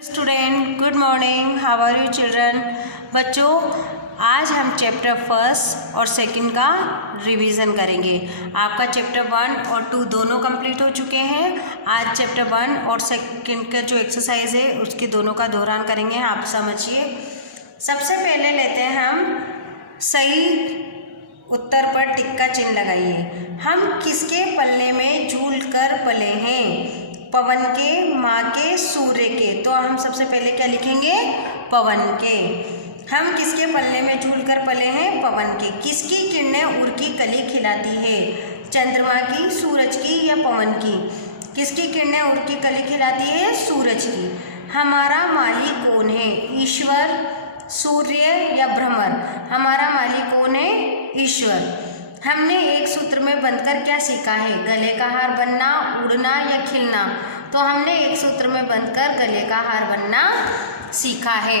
Student good morning, how are you children. बच्चों, आज हम चैप्टर फर्स्ट और सेकंड का रिवीजन करेंगे। आपका चैप्टर 1 और 2 दोनों कंप्लीट हो चुके हैं। आज चैप्टर 1 और सेकंड का जो एक्सरसाइज है उसके दोनों का दोहरान करेंगे। आप समझिए। सबसे पहले लेते हैं हम सही उत्तर पर टिक का चिन्ह लगाइए। हम किसके पल्ले में झूल कर पले हैं? पवन के, माँ के, सूर्य के। तो हम सबसे पहले क्या लिखेंगे? पवन के। हम किसके पल्ले में झूल कर पले हैं? पवन के। किसकी किरणें उड़ की कली खिलाती है? चंद्रमा की, सूरज की या पवन की? किसकी किरणें उड़ की कली खिलाती है? सूरज की। हमारा मालिक कौन है? ईश्वर, सूर्य या भ्रमर? हमारा मालिक कौन है? ईश्वर। हमने एक सूत्र में बंधकर क्या सीखा है? गले का हार बनना, उड़ना या खिलना? तो हमने एक सूत्र में बंधकर गले का हार बनना सीखा है।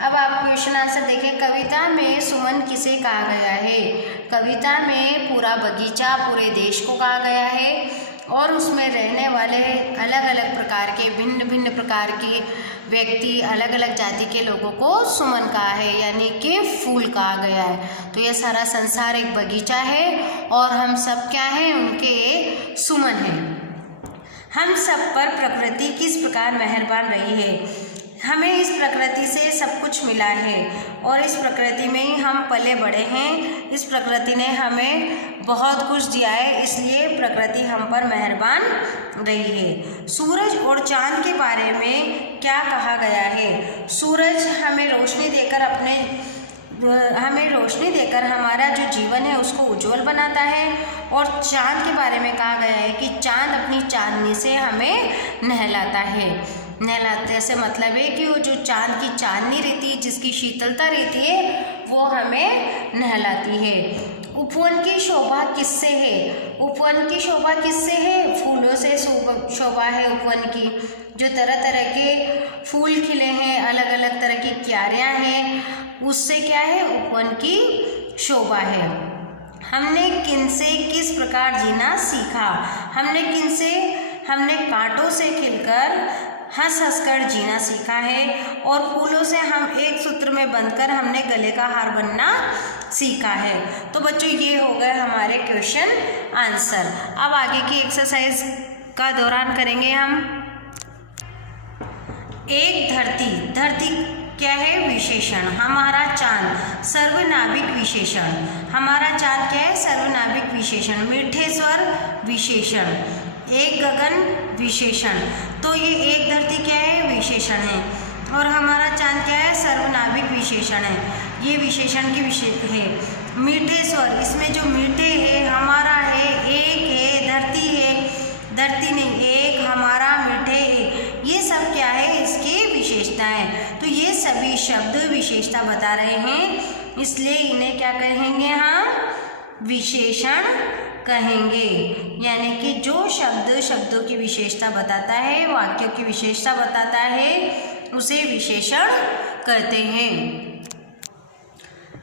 अब आप क्वेश्चन आंसर देखें। कविता में सुमन किसे कहा गया है? कविता में पूरा बगीचा, पूरे देश को कहा गया है और उसमें रहने वाले अलग अलग प्रकार के, भिन्न भिन्न प्रकार के व्यक्ति, अलग अलग जाति के लोगों को सुमन कहा है, यानी कि फूल कहा गया है। तो यह सारा संसार एक बगीचा है और हम सब क्या हैं? उनके सुमन हैं। हम सब पर प्रकृति किस प्रकार मेहरबान रही है? हमें इस प्रकृति से सब कुछ मिला है और इस प्रकृति में ही हम पले बड़े हैं। इस प्रकृति ने हमें बहुत कुछ दिया है, इसलिए प्रकृति हम पर मेहरबान रही है। सूरज और चांद के बारे में क्या कहा गया है? सूरज हमें रोशनी देकर हमारा जो जीवन है उसको उज्जवल बनाता है और चांद के बारे में कहा गया है कि चांद अपनी चांदनी से हमें नहलाता है। नहलाते से मतलब है कि वो जो चांद की चांदनी रहती है, जिसकी शीतलता रहती है, वो हमें नहलाती है। उपवन की शोभा किससे है? उपवन की शोभा किससे है? फूलों से शोभा है उपवन की। जो तरह तरह के फूल खिले हैं, अलग अलग तरह की क्यारियाँ हैं, उससे क्या है? उपवन की शोभा है। हमने किनसे किस प्रकार जीना सीखा? हमने कांटों से खिलकर हंस हंसकर जीना सीखा है और फूलों से हम एक सूत्र में बंधकर हमने गले का हार बनना सीखा है। तो बच्चों, ये हो गए हमारे क्वेश्चन आंसर। अब आगे की एक्सरसाइज का दौरान करेंगे हम। एक धरती क्या है? विशेषण। हमारा चांद सर्वनाभिक विशेषण। हमारा चांद क्या है? सर्वनाभिक विशेषण। मीठे स्वर विशेषण। एक गगन विशेषण। तो ये एक धरती क्या है? विशेषण है और हमारा चांद क्या है? सर्वनाभिक विशेषण है। ये विशेषण की विशेष है। मीठे स्वर, इसमें जो मीठे है हमारा है, एक है, धरती है, धरती नहीं, एक हमारा, मीठे है, ये सब क्या है? इसकी विशेषताएं। तो ये सभी शब्द विशेषता बता रहे हैं, इसलिए इन्हें क्या कहेंगे? हम विशेषण कहेंगे। यानी कि जो शब्द शब्दों की विशेषता बताता है, वाक्यों की विशेषता बताता है, उसे विशेषण कहते हैं।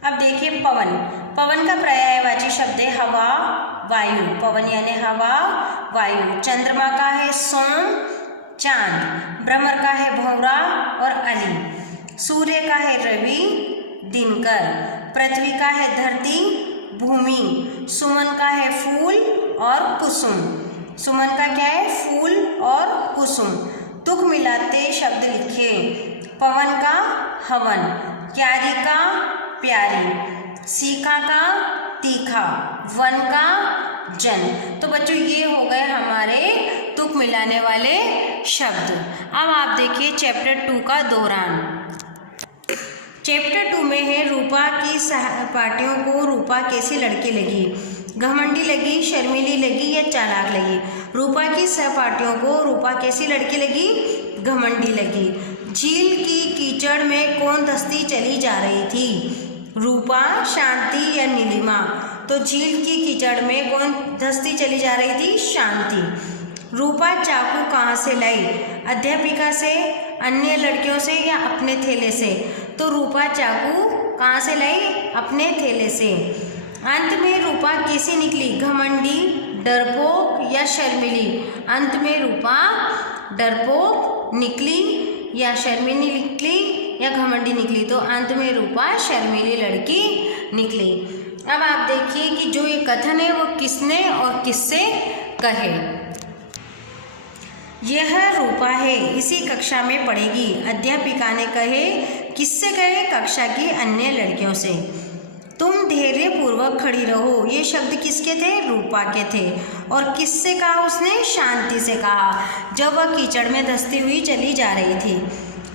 अब देखिए पवन। पवन का पर्यायवाची शब्द है हवा, वायु। पवन यानी हवा, वायु। चंद्रमा का है सोम, चांद। भ्रमर का है भंवरा और अली। सूर्य का है रवि, दिनकर। पृथ्वी का है धरती, भूमि। सुमन का है फूल और कुसुम। सुमन का क्या है? फूल और कुसुम। तुक मिलाते शब्द लिखे। पवन का हवन, क्यारी का प्यारी, सीखा का तीखा, वन का जन। तो बच्चों, ये हो गए हमारे तुक मिलाने वाले शब्द। अब आप देखिए चैप्टर 2 का दौरान। चैप्टर 2 में है रूपा की सहपाठियों को रूपा कैसी लड़की लगी? घमंडी लगी, शर्मीली लगी या चालाक लगी? रूपा की सहपाठियों को रूपा कैसी लड़की लगी? घमंडी लगी। झील की कीचड़ में कौन धंसती चली जा रही थी? रूपा, शांति या नीलिमा? तो झील की कीचड़ में कौन धंसती चली जा रही थी? शांति। रूपा चाकू कहाँ से लाई? अध्यापिका से, अन्य लड़कियों से या अपने थैले से? तो रूपा चाकू कहाँ से लाई? अपने थैले से। अंत में रूपा कैसी निकली? घमंडी, डरपोक या शर्मिली? अंत में रूपा डरपोक निकली या शर्मीली निकली या घमंडी निकली, तो अंत में रूपा शर्मीली लड़की निकली। अब आप देखिए कि जो ये कथन है वो किसने और किससे कहे। यह रूपा है, इसी कक्षा में पढ़ेगी। अध्यापिका ने कहे, किससे कहे? कक्षा की अन्य लड़कियों से। तुम धैर्य पूर्वक खड़ी रहो, ये शब्द किसके थे? रूपा के थे। और किससे कहा उसने? शांति से कहा, जब वह कीचड़ में धंसती हुई चली जा रही थी।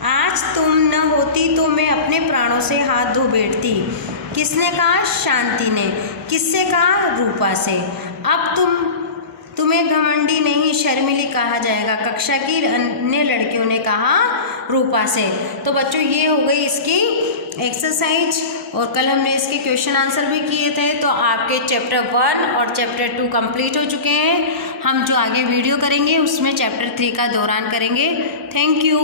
आज तुम न होती तो मैं अपने प्राणों से हाथ धो बैठती। किसने कहा? शांति ने। किससे कहा? रूपा से। अब तुम्हें घमंडी नहीं शर्मिली कहा जाएगा, कक्षा की अन्य लड़कियों ने कहा रूपा से। तो बच्चों ये हो गई इसकी एक्सरसाइज, और कल हमने इसके क्वेश्चन आंसर भी किए थे। तो आपके चैप्टर 1 और चैप्टर 2 कंप्लीट हो चुके हैं। हम जो आगे वीडियो करेंगे उसमें चैप्टर 3 का दौरान करेंगे। Thank you.